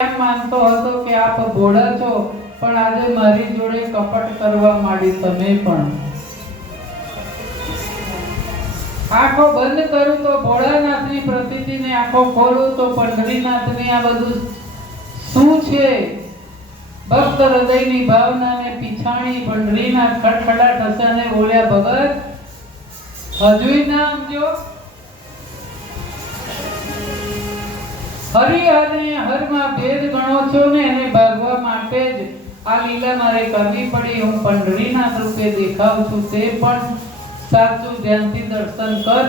એમ માનતો હતો કે આપ ભોળા છો, પણ આજે મારી જોડે કપટ કરવા માંડી તમે પણ. આંખો બંધ કરું તો ભોળાનાથની પ્રતીતિને, આંખો ખોલું તો પંઢરીનાથની. આ બધું શું છે? ભક્ત હૃદયની ભાવનાને પીછાણી પંઢરીનાથ ખડખડાટ હસ્યાને બોલ્યા, ભગત હજુય ના સમજો? હરિ અને હરમાં ભેદ ગણો છો ને, એને ભાગવા માટે જ આ લીલા મારે કરવી પડી. હું પંઢરીનાથ રૂપે દેખાવ છું, તે પણ સાચું ધ્યાનથી દર્શન કર.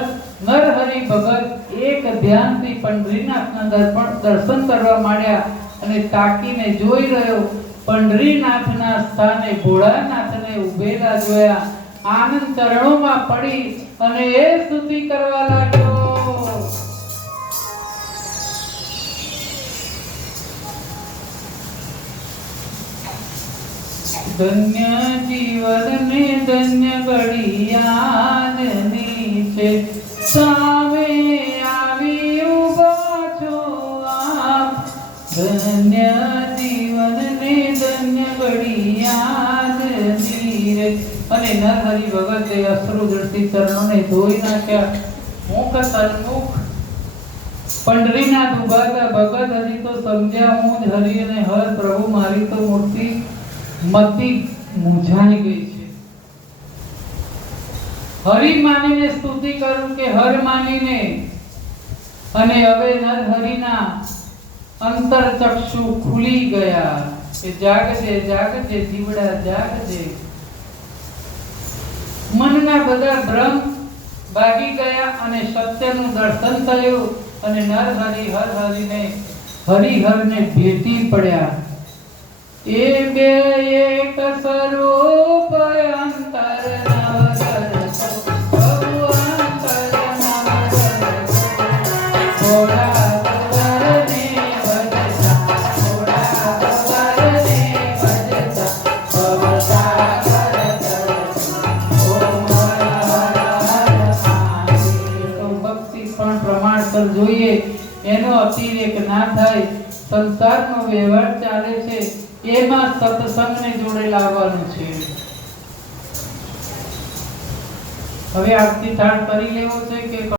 નર હરિ ભગત એક ધ્યાનથી પંઢરીનાથના દર્શન કરવા માંડ્યા અને તાકીને જોઈ રહ્યો. પંઢરીનાથના સ્થાને ભોળાનાથને ઉભેલા જોયા. આનંદ ચરણોમાં પડી અને એ સ્તુતિ કરવા લાગ્યો. ધન્ય જીવન ને ધન્ય ઘડિયાળની છે, સામે આવી ઉભા છો આપ. ધન્ય જીવન ને ધન્ય ઘડિયાળની રે. અને નરહરિ ભગતે અશ્રુ દ્રષ્ટિ ચરણોને ધોઈ નાખ્યા. મુખ સન્મુખ પંઢરીનાથ ઉભા હતા. ભગત હજી તો સમજ્યા હું જ હરિ અને હર પ્રભુ, મારી તો મૂર્તિ મતિ મૂંઝાઈ ગઈ છે. હરિ માનીને સ્તુતિ કરું કે હર માનીને? અને હવે નરહરિના અંતરચક્ષુ ખુલી ગયા કે જાગજે જાગજે જીવડા જાગજે. મનના બધા ભ્રમ ભાગી ગયા અને સત્યનું દર્શન થયું. અને નરહરિ હર હરિને હરિહરને ભેટી પડ્યા. એ બે એક સ્વરૂપ અંતર નવદરસો, પ્રભુ અંતર નવદરસો. ભોળા ભવરને ભજતા, ભોળા ભવરને ભજતા, ભવસાગર તરસો, ઓમ હર હર હર મહાદેવ. તો ભક્તિ પણ પ્રમાણસર જોઈએ, એનો અતિરેક ના થાય. સંસારનો વ્યવહાર ચાલે છે, એમાં સત્સંગને જોડે લાવવાનું છે. હવે આરતી થાળ કરી લેવો છે કે